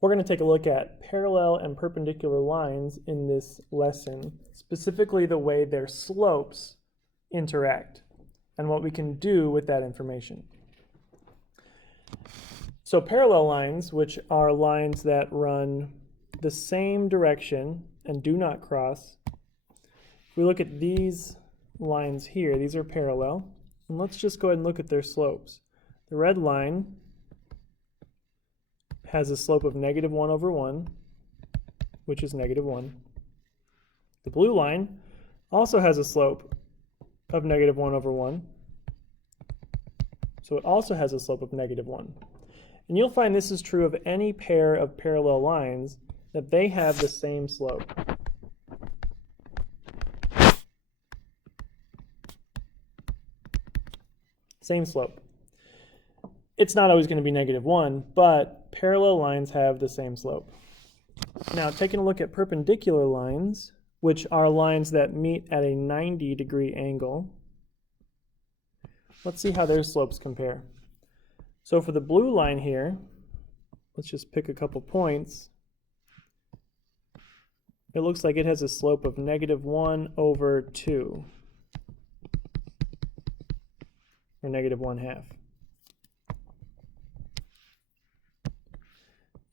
We're going to take a look at parallel and perpendicular lines in this lesson, specifically the way their slopes interact and what we can do with that information. So parallel lines, which are lines that run the same direction and do not cross, if we look at these lines here, these are parallel, and let's just go ahead and look at their slopes. The red line has a slope of -1/1, which is -1. The blue line also has a slope of -1/1, so it also has a slope of -1. And you'll find this is true of any pair of parallel lines, that they have the same slope. Same slope. It's not always going to be -1, but parallel lines have the same slope. Now, taking a look at perpendicular lines, which are lines that meet at a 90-degree angle, let's see how their slopes compare. So for the blue line here, let's just pick a couple points. It looks like it has a slope of -1/2, or -1/2.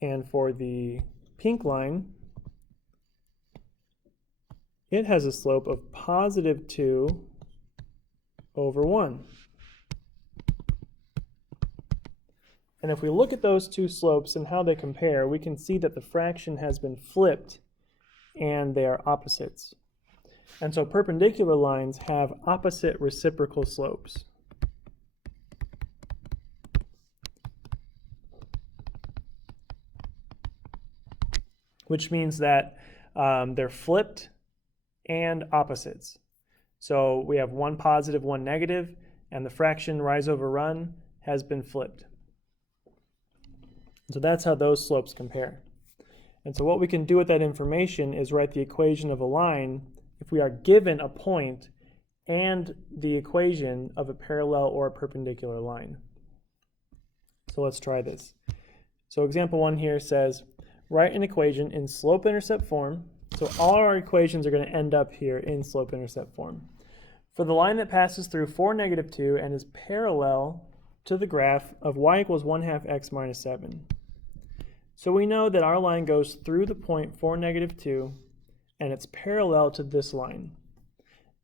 And for the pink line, it has a slope of +2/1. And if we look at those two slopes and how they compare, we can see that the fraction has been flipped and they are opposites. And so perpendicular lines have opposite reciprocal slopes. Which means that they're flipped and opposites. So we have one positive, one negative, and the fraction rise over run has been flipped. So that's how those slopes compare. And so what we can do with that information is write the equation of a line if we are given a point and the equation of a parallel or a perpendicular line. So let's try this. So example 1 here says, write an equation in slope-intercept form. So all our equations are going to end up here in slope-intercept form. For the line that passes through 4, -2 and is parallel to the graph of y = 1/2 x minus 7. So we know that our line goes through the point 4, -2, and it's parallel to this line.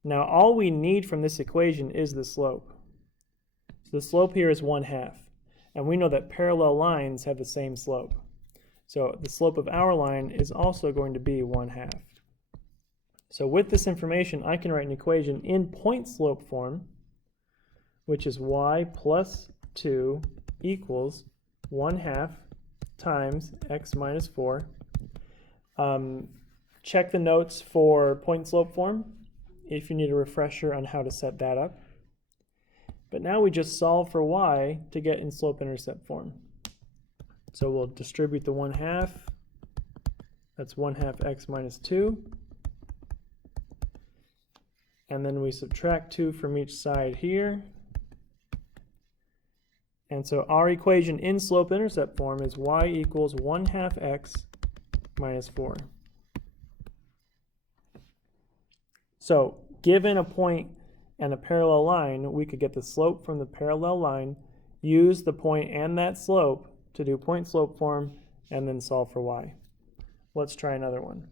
Now all we need from this equation is the slope. So the slope here is 1/2, and we know that parallel lines have the same slope. So the slope of our line is also going to be 1/2. So with this information, I can write an equation in point slope form, which is y + 2 = 1/2 times x minus 4. Check the notes for point slope form if you need a refresher on how to set that up. But now we just solve for y to get in slope-intercept form. So we'll distribute the 1/2. That's 1/2 x minus 2. And then we subtract 2 from each side here. And so our equation in slope-intercept form is y = 1/2 x minus 4. So given a point and a parallel line, we could get the slope from the parallel line, use the point and that slope to do point slope form, and then solve for y. Let's try another one.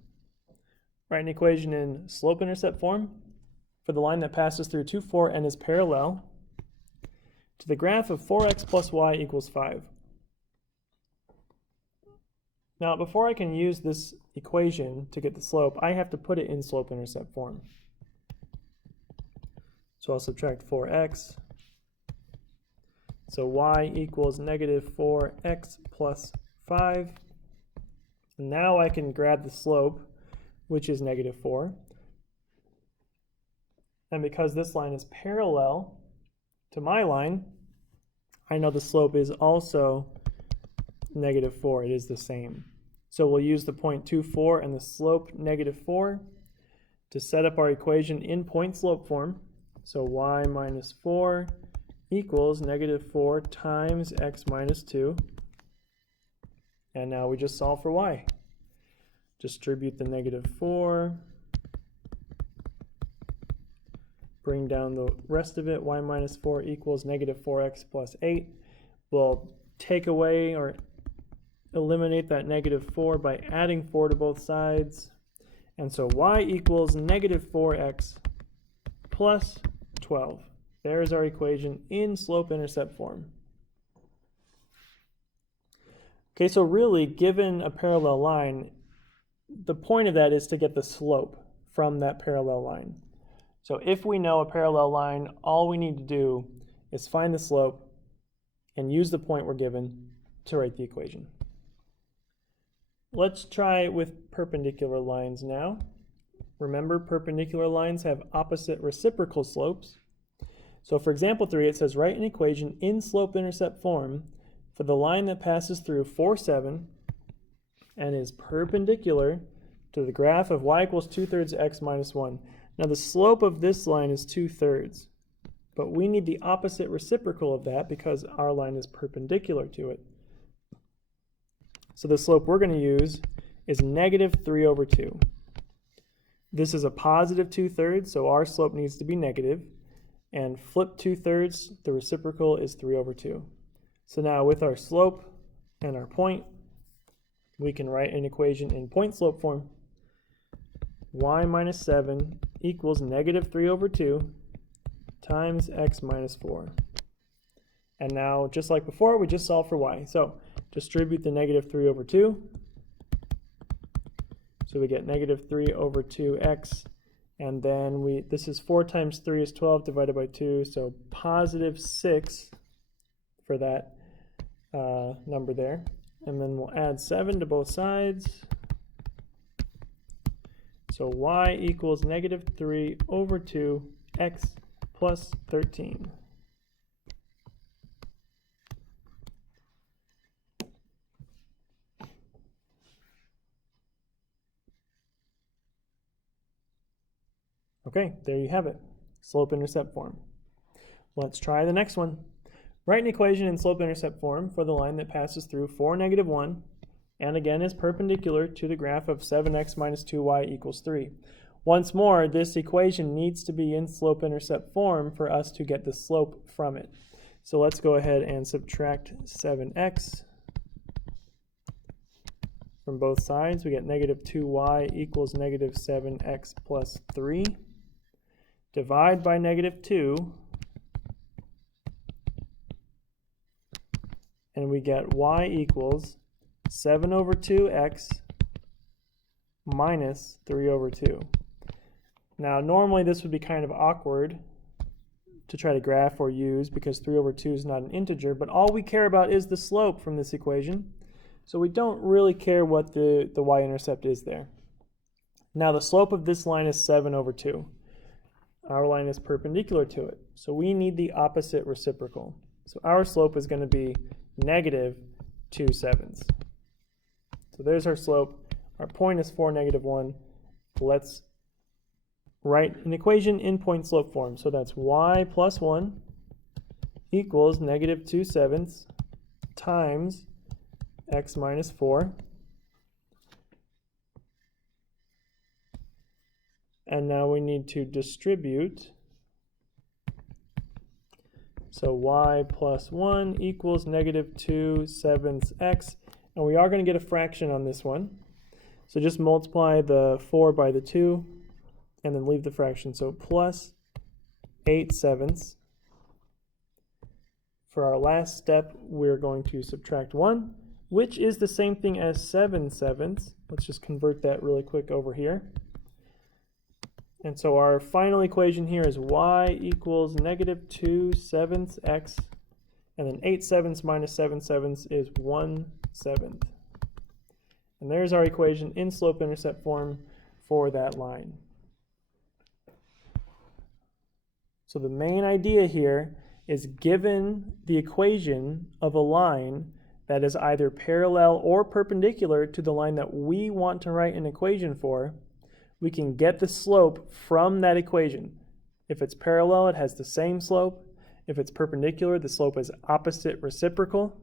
Write an equation in slope-intercept form for the line that passes through 2, 4 and is parallel to the graph of 4x + y = 5. Now before I can use this equation to get the slope, I have to put it in slope-intercept form. So I'll subtract 4x. So y = -4x + 5. And now I can grab the slope, which is -4. And because this line is parallel to my line, I know the slope is also -4. It is the same. So we'll use the point 2, 4 and the slope -4 to set up our equation in point slope form. So y minus 4 equals -4 times x minus 2. And now we just solve for y. Distribute the -4. Bring down the rest of it. Y minus 4 equals -4x plus 8. We'll take away or eliminate that -4 by adding 4 to both sides. And so y equals -4x plus 12. There's our equation in slope-intercept form. Okay, so really, given a parallel line, the point of that is to get the slope from that parallel line. So if we know a parallel line, all we need to do is find the slope and use the point we're given to write the equation. Let's try with perpendicular lines now. Remember, perpendicular lines have opposite reciprocal slopes. So for example 3, it says write an equation in slope-intercept form for the line that passes through 4, 7 and is perpendicular to the graph of y equals 2/3 x minus 1. Now the slope of this line is 2/3, but we need the opposite reciprocal of that because our line is perpendicular to it. So the slope we're going to use is -3/2. This is a positive 2/3, so our slope needs to be negative. And flip 2/3, the reciprocal is 3/2. So now with our slope and our point, we can write an equation in point slope form. Y minus 7 equals -3/2 times x minus 4. And now, just like before, we just solve for y. So distribute the -3/2. So we get -3/2x. And then this is 4 times 3 is 12 divided by 2. So positive 6 for that number there. And then we'll add 7 to both sides. So y equals -3/2x plus 13. Okay, there you have it, slope-intercept form. Let's try the next one. Write an equation in slope-intercept form for the line that passes through 4, -1, and again is perpendicular to the graph of 7x minus 2y equals 3. Once more, this equation needs to be in slope-intercept form for us to get the slope from it. So let's go ahead and subtract 7x from both sides. We get -2y equals -7x plus 3. Divide by -2, and we get y equals 7/2x minus 3/2. Now normally this would be kind of awkward to try to graph or use because 3/2 is not an integer, but all we care about is the slope from this equation. So we don't really care what the y-intercept is there. Now the slope of this line is 7/2. Our line is perpendicular to it, so we need the opposite reciprocal. So our slope is going to be -2/7. So there's our slope. Our point is 4, -1. Let's write an equation in point slope form. So that's y plus 1 equals -2/7 times x minus 4. And now we need to distribute. So y plus 1 equals -2/7 x. And we are going to get a fraction on this one. So just multiply the 4 by the 2 and then leave the fraction. So plus 8/7. For our last step, we're going to subtract 1, which is the same thing as 7/7. Let's just convert that really quick over here. And so our final equation here is y equals -2/7 x, and then 8/7 minus 7/7 is 1/7. And there's our equation in slope-intercept form for that line. So the main idea here is given the equation of a line that is either parallel or perpendicular to the line that we want to write an equation for, we can get the slope from that equation. If it's parallel, it has the same slope. If it's perpendicular, the slope is opposite reciprocal.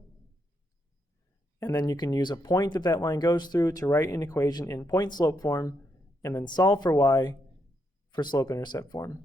And then you can use a point that that line goes through to write an equation in point-slope form, and then solve for y for slope-intercept form.